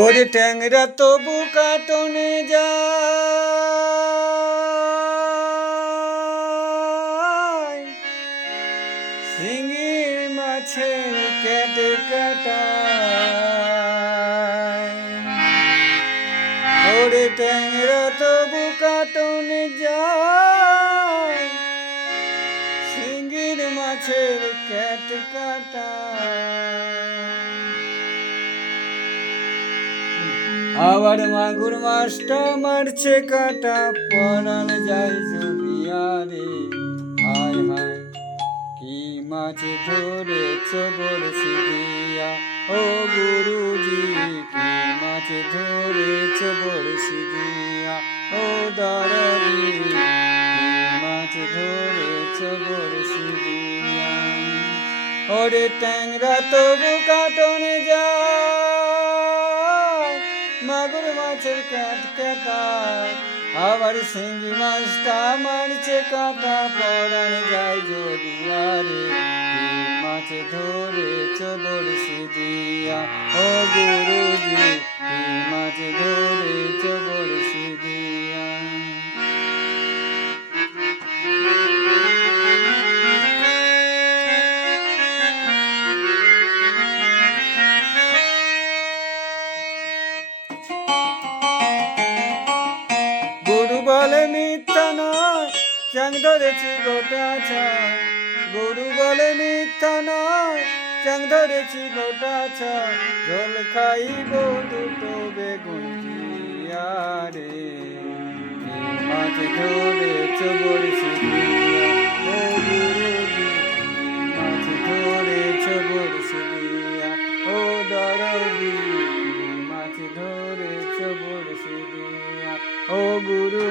ওরে ট্যাংরা তবু কাটনে যায়, শিঙি মাছের কেটে কাটায়। ওরে ট্যাংরা তবু কাটনে যায়, শিঙির মাছের কেট কাটায়। আবার মাগুর মাছটা মারছে কাটা, পরাণ যায় জমিয়া রে। হায় হায় কি মাছ ধরেছ বড়শি দিয়া, ও গুরুজি কি মাছ ধরেছ বড়শি দিয়া, ও দরদি কি মাছ ধরেছ বড়শি দিয়া। ওরে ট্যাংরা তবু কাটনে যায়, মাগুর মাছের ক্যাট কাটায়। আবার শিঙি মাছটা মারছে কাটা, পরাণ যায় জড়িয়া রে। কি মাছ ধরেছ বড়শি দিয়া, ও গুরুজি কি মাছ ধরেছ বড়শি দিয়া। গরু বলে মিথ্যা নয়, চ্যাং ধরেছি গোটা ছয়। গরু বলে মিথ্যা নয়, চ্যাং ধরেছি গোটা ছয়। ঝোল খাইব দুটো বেগুন দিয়া রে। কি মাছ ধরেছ বড়শি দিয়া, ও গুরুজি কি মাছ ধরেছ বড়শি দিয়া, ও দরদি কি মাছ ধরেছ বড়শি দিয়া, ও গুরু।